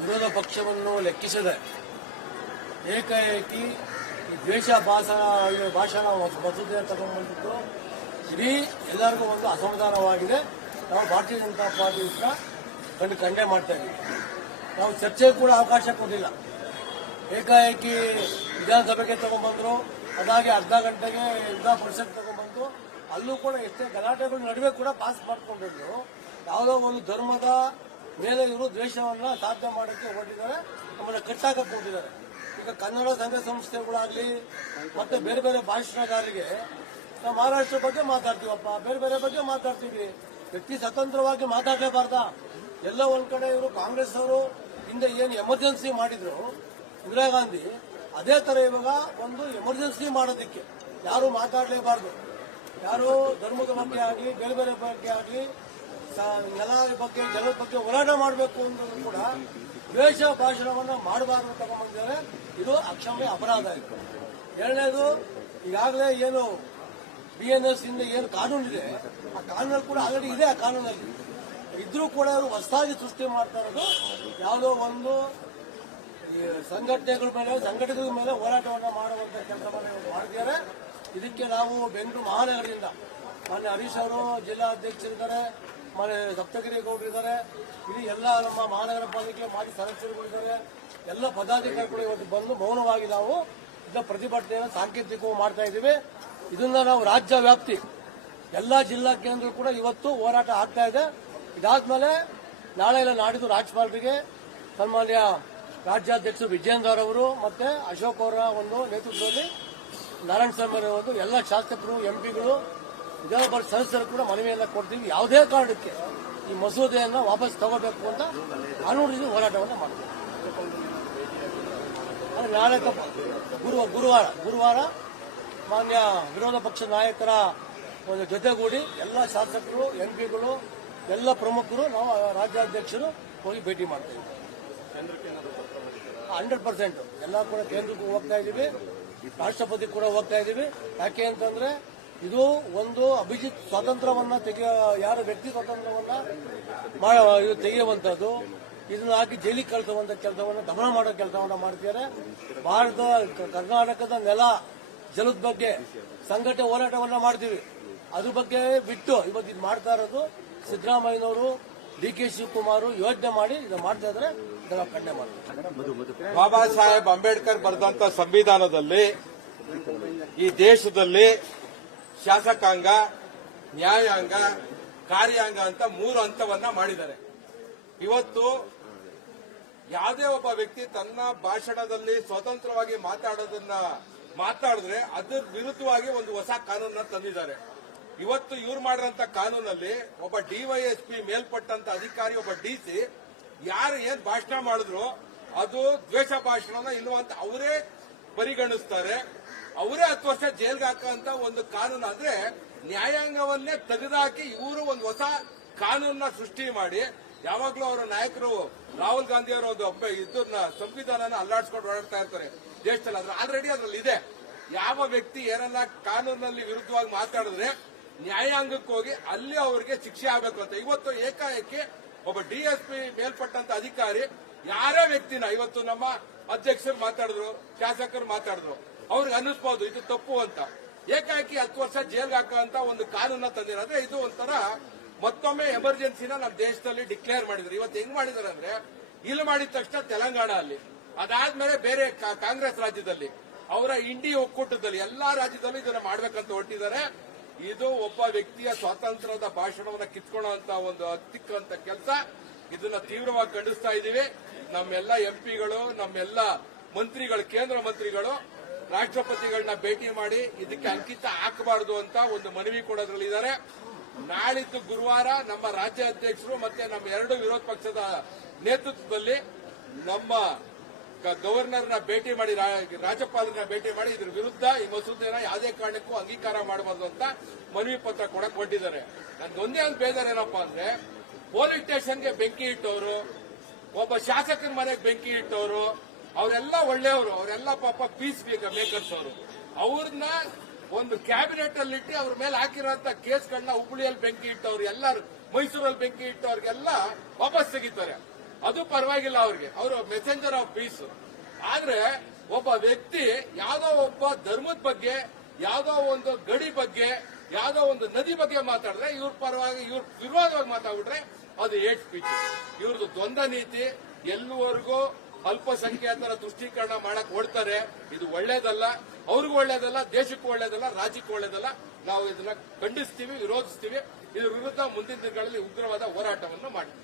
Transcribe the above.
ವಿರೋಧ ಪಕ್ಷವನ್ನು ಲೆಕ್ಕಿಸದೆ ಏಕಾಏಕಿ ಈ ದ್ವೇಷ ಭಾಷಣ ಮಸೂದೆ ತಗೊಂಡ್ಬಂದಿದ್ದು ಇಡೀ ಎಲ್ಲರಿಗೂ ಒಂದು ಅಸಮಾಧಾನವಾಗಿದೆ. ನಾವು ಭಾರತೀಯ ಜನತಾ ಪಾರ್ಟಿ ಖಂಡನೆ ಮಾಡ್ತಾ ಇದ್ದೀವಿ. ನಾವು ಚರ್ಚೆಗೆ ಕೂಡ ಅವಕಾಶ ಕೊಟ್ಟಿಲ್ಲ. ಏಕಾಏಕಿ ವಿಧಾನಸಭೆಗೆ ತಗೊಂಡ್ಬಂದ್ರು, ಅದಾಗಿ ಅರ್ಧ ಗಂಟೆಗೆ ವಿಧಾನ ಪರಿಷತ್ ತಗೊಂಡ್ಬಂದು ಅಲ್ಲೂ ಕೂಡ ಎಷ್ಟೇ ಗಲಾಟೆಗಳ ನಡುವೆ ಕೂಡ ಪಾಸ್ ಮಾಡ್ಕೊಂಡಿದ್ರು. ಯಾವುದೋ ಒಂದು ಧರ್ಮದ ಮೇಲೆ ಇವರು ದ್ವೇಷವನ್ನ ಸಾಧನೆ ಮಾಡೋಕ್ಕೆ ಹೊರಟಿದ್ದಾರೆ, ನಮ್ಮನ್ನ ಕಟ್ಟಾಕಕ್ಕೆ ಹೊರಟಿದ್ದಾರೆ. ಈಗ ಕನ್ನಡ ಸಂಘ ಸಂಸ್ಥೆಗಳಾಗಲಿ ಮತ್ತೆ ಬೇರೆ ಬೇರೆ ಭಾಷಣಗಾರರಿಗೆ ನಾವು ಮಹಾರಾಷ್ಟ್ರ ಬಗ್ಗೆ ಮಾತಾಡ್ತೀವಪ್ಪ, ಬೇರೆ ಬೇರೆ ಬಗ್ಗೆ ಮಾತಾಡ್ತೀವಿ, ವ್ಯಕ್ತಿ ಸ್ವತಂತ್ರವಾಗಿ ಮಾತಾಡಲೇಬಾರ್ದ? ಎಲ್ಲ ಒಂದ್ ಕಡೆ ಇವರು ಕಾಂಗ್ರೆಸ್ ಅವರು ಹಿಂದೆ ಏನು ಎಮರ್ಜೆನ್ಸಿ ಮಾಡಿದ್ರು ಇಂದಿರಾ ಗಾಂಧಿ, ಅದೇ ತರ ಇವಾಗ ಒಂದು ಎಮರ್ಜೆನ್ಸಿ ಮಾಡೋದಕ್ಕೆ ಯಾರು ಮಾತಾಡಲೇಬಾರ್ದು. ಯಾರು ಧರ್ಮದ ಬಗ್ಗೆ ಆಗಲಿ ಬೇರೆ ಬೇರೆ ಬಗ್ಗೆ ಆಗಲಿ ನೆಲ ಬಗ್ಗೆ ಜನರ ಬಗ್ಗೆ ಹೋರಾಟ ಮಾಡಬೇಕು ಅನ್ನೋದು ಕೂಡ ದ್ವೇಷ ಭಾಷಣವನ್ನು ಮಾಡಬಾರ್ದು ತಗೊಂಡ್ಬಂದಿದ್ದಾರೆ. ಇದು ಅಕ್ಷಮ್ಯ ಅಪರಾಧ ಇತ್ತು. ಎರಡನೇದು, ಈಗಾಗಲೇ ಏನು BNS ಇಂದ ಏನು ಕಾನೂನಿದೆ ಆ ಕಾನೂನಲ್ಲಿ ಕೂಡ ಆಲ್ರೆಡಿ ಇದೆ. ಆ ಕಾನೂನಲ್ಲಿ ಇದ್ರೂ ಕೂಡ ಅವರು ಹೊಸದಾಗಿ ಸೃಷ್ಟಿ ಮಾಡ್ತಾ ಇರೋದು ಯಾವುದೋ ಒಂದು ಸಂಘಟನೆಗಳ ಮೇಲೆ ಹೋರಾಟವನ್ನು ಮಾಡುವಂತ ಕೆಲಸವನ್ನು ಮಾಡಿದ್ದಾರೆ. ಇದಕ್ಕೆ ನಾವು ಬೆಂಗಳೂರು ಮಹಾನಗರದಿಂದ ಮಾನ್ಯ ಹರೀಶ್ ಅವರು ಜಿಲ್ಲಾ ಅಧ್ಯಕ್ಷರಿದ್ದಾರೆ, ಮಾನ್ಯ ಸಪ್ತಗಿರಿ ಗೌಡರಿದ್ದಾರೆ, ಇಡೀ ಎಲ್ಲ ನಮ್ಮ ಮಹಾನಗರ ಪಾಲಿಕೆ ಮಾಜಿ ಸದಸ್ಯರುಗಳಿದ್ದಾರೆ, ಎಲ್ಲ ಪದಾಧಿಕಾರಿಗಳು ಇವತ್ತು ಬಂದು ಮೌನವಾಗಿ ನಾವು ಇದನ್ನ ಪ್ರತಿಭಟನೆಯನ್ನು ಸಾಂಕೇತಿಕವಾಗಿ ಮಾಡ್ತಾ ಇದ್ದೀವಿ. ಇದನ್ನ ನಾವು ರಾಜ್ಯ ವ್ಯಾಪ್ತಿ ಎಲ್ಲ ಜಿಲ್ಲಾ ಕೇಂದ್ರ ಕೂಡ ಇವತ್ತು ಹೋರಾಟ ಆಗ್ತಾ ಇದೆ. ಇದಾದ್ಮೇಲೆ ನಾಳೆ ಇಲ್ಲ ನಾಡಿದ್ದು ರಾಜ್ಯಪಾಲರಿಗೆ ಸನ್ಮಾನ್ಯ ರಾಜ್ಯಾಧ್ಯಕ್ಷರು ವಿಜೇಂದ್ರ ಅವರು ಮತ್ತೆ ಅಶೋಕ್ ಅವರ ಒಂದು ನೇತೃತ್ವದಲ್ಲಿ ನಾರಾಯಣ ಸ್ವಾಮಿ ಅವರು ಎಲ್ಲ ಶಾಸಕರು ಎಂಪಿಗಳು ವಿಧಾನ ಪರಿಷತ್ ಸದಸ್ಯರು ಕೂಡ ಮನವಿಯನ್ನ ಕೊಡ್ತೀವಿ. ಯಾವುದೇ ಕಾರಣಕ್ಕೆ ಈ ಮಸೂದೆಯನ್ನು ವಾಪಸ್ ತಗೋಬೇಕು ಅಂತ ಕಾನೂನು ರೀತಿ ಹೋರಾಟವನ್ನು ಮಾಡ್ತೀವಿ. ನಾಳೆ ಗುರುವಾರ ಮಾನ್ಯ ವಿರೋಧ ಪಕ್ಷ ನಾಯಕರ ಒಂದು ಜೊತೆಗೂಡಿ ಎಲ್ಲ ಶಾಸಕರು ಎಂಪಿಗಳು ಎಲ್ಲ ಪ್ರಮುಖರು ನಾವು ರಾಜ್ಯಾಧ್ಯಕ್ಷರು ಹೋಗಿ ಭೇಟಿ ಮಾಡ್ತೀವಿ. 100% ಎಲ್ಲ ಕೂಡ ಕೇಂದ್ರಕ್ಕೂ ಹೋಗ್ತಾ ಇದ್ದೀವಿ, ರಾಷ್ಟ್ರಪತಿ ಕೂಡ ಹೋಗ್ತಾ ಇದ್ದೀವಿ. ಯಾಕೆ ಅಂತಂದ್ರೆ ಇದು ಒಂದು ಅಭಿಜಿತ್ ಸ್ವಾತಂತ್ರ್ಯವನ್ನ ಯಾರ ವ್ಯಕ್ತಿ ಸ್ವಾತಂತ್ರ್ಯವನ್ನ ತೆಗೆಯುವಂತದ್ದು, ಇದನ್ನ ಹಾಕಿ ಜೈಲಿಗೆ ಕಳಿಸುವಂತ ಕೆಲಸವನ್ನ ದಮನ ಮಾಡೋ ಕೆಲಸವನ್ನ ಮಾಡ್ತಿದ್ದಾರೆ. ಕರ್ನಾಟಕದ ನೆಲ ಜಲದ ಬಗ್ಗೆ ಸಂಘಟನೆ ಹೋರಾಟವನ್ನ ಮಾಡ್ತೀವಿ. ಅದ್ರ ಬಗ್ಗೆ ಬಿಟ್ಟು ಇವತ್ತು ಇದು ಮಾಡ್ತಾ ಇರೋದು ಸಿದ್ದರಾಮಯ್ಯನವರು, DK ಶಿವಕುಮಾರ್ ಯೋಚನೆ ಮಾಡಿ ಇದು ಮಾಡ್ತಾ ಇದ್ರೆ ಇದನ್ನ ಖಂಡನೆ ಮಾಡ್ತೀವಿ. ಬಾಬಾ ಸಾಹೇಬ್ ಅಂಬೇಡ್ಕರ್ ಬರೆದಂತ ಸಂವಿಧಾನದಲ್ಲಿ ಈ ದೇಶದಲ್ಲಿ ಶಾಸಕಾಂಗ, ನ್ಯಾಯಾಂಗ, ಕಾರ್ಯಾಂಗ ಅಂತ 3 ಹಂತವನ್ನ ಮಾಡಿದ್ದಾರೆ. ಇವತ್ತು ಯಾವುದೇ ಒಬ್ಬ ವ್ಯಕ್ತಿ ತನ್ನ ಭಾಷಣದಲ್ಲಿ ಸ್ವತಂತ್ರವಾಗಿ ಮಾತಾಡಿದ್ರೆ ಅದರ ವಿರುದ್ಧವಾಗಿ ಒಂದು ಹೊಸ ಕಾನೂನನ್ನ ತಂದಿದ್ದಾರೆ. ಇವತ್ತು ಇವ್ರು ಮಾಡಿರಂತ ಕಾನೂನಲ್ಲಿ ಒಬ್ಬ DYSP ಮೇಲ್ಪಟ್ಟಂತ ಅಧಿಕಾರಿ, ಒಬ್ಬ DC ಯಾರು ಏನ್ ಭಾಷಣ ಮಾಡಿದ್ರು ಅದು ದ್ವೇಷ ಭಾಷಣ ಇಲ್ವಾ ಅಂತ ಅವರೇ ಪರಿಗಣಿಸ್ತಾರೆ. ಅವರೇ 10 ವರ್ಷ ಜೈಲ್ಗೆ ಹಾಕುವಂತ ಒಂದು ಕಾನೂನು. ಅಂದ್ರೆ ನ್ಯಾಯಾಂಗವನ್ನೇ ತೆಗೆದುಹಾಕಿ ಇವರು ಒಂದು ಹೊಸ ಕಾನೂನನ್ನ ಸೃಷ್ಟಿ ಮಾಡಿ ಯಾವಾಗ್ಲೂ ಅವರ ನಾಯಕರು ರಾಹುಲ್ ಗಾಂಧಿ ಅವರು ಇದನ್ನ ಸಂವಿಧಾನನ ಅಲ್ಲಾಡಿಸ್ಕೊಂಡು ಓಡಾಡ್ತಾ ಇರ್ತಾರೆ ದೇಶದಲ್ಲಿ. ಅದ್ರ ಆಲ್ರೆಡಿ ಅದ್ರಲ್ಲಿ ಇದೆ. ಯಾವ ವ್ಯಕ್ತಿ ಏನನ್ನ ಕಾನೂನಲ್ಲಿ ವಿರುದ್ಧವಾಗಿ ಮಾತಾಡಿದ್ರೆ ನ್ಯಾಯಾಂಗಕ್ಕೆ ಹೋಗಿ ಅಲ್ಲಿ ಅವರಿಗೆ ಶಿಕ್ಷೆ ಆಗಬೇಕು ಅಂತ ಇವತ್ತು ಏಕಾಏಕಿ ಒಬ್ಬ DSP ಮೇಲ್ಪಟ್ಟಂತ ಅಧಿಕಾರಿ ಯಾರೇ ವ್ಯಕ್ತಿನ ಇವತ್ತು ನಮ್ಮ ಅಧ್ಯಕ್ಷರು ಮಾತಾಡಿದ್ರು, ಶಾಸಕರು ಮಾತಾಡಿದ್ರು, ಅವ್ರಿಗೆ ಅನ್ನಿಸ್ಬೋದು ಇದು ತಪ್ಪು ಅಂತ. ಏಕಾಏಕಿ 10 ವರ್ಷ ಜೈಲ್ಗೆ ಹಾಕುವಂತ ಒಂದು ಕಾನೂನ ತಂದಿರೋದ್ರೆ ಇದು ಒಂಥರ ಮತ್ತೊಮ್ಮೆ ಎಮರ್ಜೆನ್ಸಿನ ನಮ್ಮ ದೇಶದಲ್ಲಿ ಡಿಕ್ಲೇರ್ ಮಾಡಿದ್ರು. ಇವತ್ತು ಹೆಂಗ್ ಮಾಡಿದಾರೆ ಅಂದ್ರೆ ಇಲ್ಲಿ ಮಾಡಿದ ತಕ್ಷಣ ತೆಲಂಗಾಣ ಅಲ್ಲಿ, ಅದಾದ್ಮೇಲೆ ಬೇರೆ ಕಾಂಗ್ರೆಸ್ ರಾಜ್ಯದಲ್ಲಿ, ಅವರ ಇಂಡಿ ಒಕ್ಕೂಟದಲ್ಲಿ ಎಲ್ಲಾ ರಾಜ್ಯದಲ್ಲೂ ಇದನ್ನ ಮಾಡ್ಬೇಕಂತ ಹೊರಟಿದ್ದಾರೆ. ಇದು ಒಬ್ಬ ವ್ಯಕ್ತಿಯ ಸ್ವಾತಂತ್ರ್ಯದ ಭಾಷಣವನ್ನ ಕಿತ್ಕೊಳ್ಳುವಂತ ಒಂದು ಹತ್ತಿಕ್ಕಂತ ಕೆಲಸ. ಇದನ್ನ ತೀವ್ರವಾಗಿ ಖಂಡಿಸ್ತಾ ಇದ್ದೀವಿ. ನಮ್ಮೆಲ್ಲ ಎಂಪಿಗಳು, ನಮ್ಮೆಲ್ಲ ಮಂತ್ರಿಗಳು, ಕೇಂದ್ರ ಮಂತ್ರಿಗಳು ರಾಷ್ಟ್ರಪತಿಗಳನ್ನ ಭೇಟಿ ಮಾಡಿ ಇದಕ್ಕೆ ಅಂಕಿತ ಹಾಕಬಾರದು ಅಂತ ಒಂದು ಮನವಿ ಕೊಡೋದ್ರಲ್ಲಿದ್ದಾರೆ. ನಾಳಿದ್ದು ಗುರುವಾರ ನಮ್ಮ ರಾಜ್ಯ ಅಧ್ಯಕ್ಷರು ಮತ್ತೆ ನಮ್ಮ 2 ವಿರೋಧ ಪಕ್ಷದ ನೇತೃತ್ವದಲ್ಲಿ ನಮ್ಮ ಗವರ್ನರ್ನ ಭೇಟಿ ಮಾಡಿ, ರಾಜ್ಯಪಾಲರನ್ನ ಭೇಟಿ ಮಾಡಿ ಇದ್ರ ವಿರುದ್ಧ ಈ ಮಸೂದೆನ ಯಾವುದೇ ಕಾರಣಕ್ಕೂ ಅಂಗೀಕಾರ ಮಾಡಬಾರ್ದು ಅಂತ ಮನವಿ ಪತ್ರ ಕೊಡಕ್ ಹೊರಟಿದ್ದಾರೆ. ನನ್ಗೊಂದೇ ಒಂದು ಬೇಜಾರೇನಪ್ಪಾ ಅಂದ್ರೆ ಪೊಲೀಸ್ ಸ್ಟೇಷನ್ಗೆ ಬೆಂಕಿ ಇಟ್ಟವರು, ಒಬ್ಬ ಶಾಸಕರ ಮನೆಗೆ ಬೆಂಕಿ ಇಟ್ಟವರು, ಅವರೆಲ್ಲ ಒಳ್ಳೆಯವರು, ಅವರೆಲ್ಲ ಪಾಪ ಪೀಸ್ ಮೇಕರ್ಸ್ ಅವರು. ಅವ್ರನ್ನ ಒಂದು ಕ್ಯಾಬಿನೆಟ್ ಅಲ್ಲಿ ಇಟ್ಟು ಅವ್ರ ಮೇಲೆ ಹಾಕಿರುವಂತ ಕೇಸ್ಗಳನ್ನ ಹುಬ್ಬಳ್ಳಿಯಲ್ಲಿ ಬೆಂಕಿ ಇಟ್ಟವ್ರು ಎಲ್ಲರೂ, ಮೈಸೂರಲ್ಲಿ ಬೆಂಕಿ ಇಟ್ಟವ್ರಿಗೆಲ್ಲ ವಾಪಸ್ ತೆಗಿತಾರೆ. ಅದು ಪರವಾಗಿಲ್ಲ ಅವ್ರಿಗೆ, ಅವರು ಮೆಸೆಂಜರ್ ಆಫ್ ಪೀಸ್. ಆದ್ರೆ ಒಬ್ಬ ವ್ಯಕ್ತಿ ಯಾವ್ದೋ ಒಬ್ಬ ಧರ್ಮದ ಬಗ್ಗೆ, ಯಾವ್ದೋ ಒಂದು ಗಡಿ ಬಗ್ಗೆ, ಯಾವ್ದೋ ಒಂದು ನದಿ ಬಗ್ಗೆ ಮಾತಾಡಿದ್ರೆ ಇವ್ರ ಪರವಾಗಿ ಇವ್ರ ವಿರೋಧವಾಗಿ ಮಾತಾಡ್ಬಿಟ್ರೆ ಅದು ಏಟ್ ಸ್ಪೀಚ್. ಇವ್ರದ್ದು ದ್ವಂದ್ವ ನೀತಿ. ಎಲ್ಲವರೆಗೂ ಅಲ್ಪಸಂಖ್ಯಾತರ ತುಷ್ಟೀಕರಣ ಮಾಡಕ್ ಹೊಡ್ತಾರೆ. ಇದು ಒಳ್ಳೇದಲ್ಲ, ಅವ್ರಿಗೂ ಒಳ್ಳೇದಲ್ಲ, ದೇಶಕ್ಕೂ ಒಳ್ಳೇದಲ್ಲ, ರಾಜ್ಯಕ್ಕೂ ಒಳ್ಳೇದಲ್ಲ. ನಾವು ಇದನ್ನ ಖಂಡಿಸ್ತೀವಿ, ವಿರೋಧಿಸ್ತೀವಿ. ಇದ್ರ ವಿರುದ್ಧ ಮುಂದಿನ ದಿನಗಳಲ್ಲಿ ಉಗ್ರವಾದ ಹೋರಾಟವನ್ನು ಮಾಡ್ತೀವಿ.